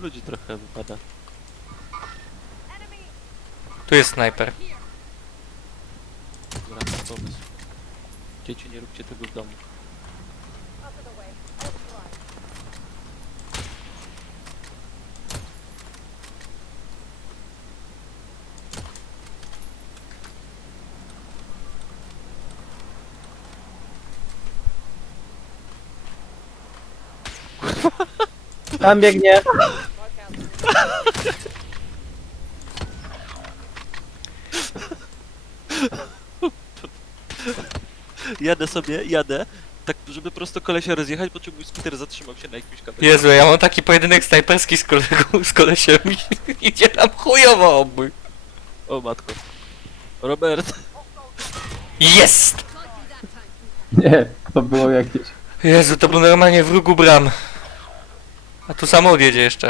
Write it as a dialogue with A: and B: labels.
A: ludzi trochę wypada.
B: Tu jest snajper.
A: Dobra, pomysł. Dzieci, nie róbcie tego w domu.
C: Tam biegnie.
A: Jadę sobie, jadę. Tak, żeby prosto kolesia rozjechać, po czym mój skuter zatrzymał się na jakimś kawałku.
B: Jezu, ja mam taki pojedynek snajperski z kolegą, z kolesiem i idzie nam chujowo obój.
A: O matko. Robert,
B: Jest!
C: Nie, to było jakieś.
B: Jezu, to był normalnie w rogu bram. A tu samochód jedzie jeszcze.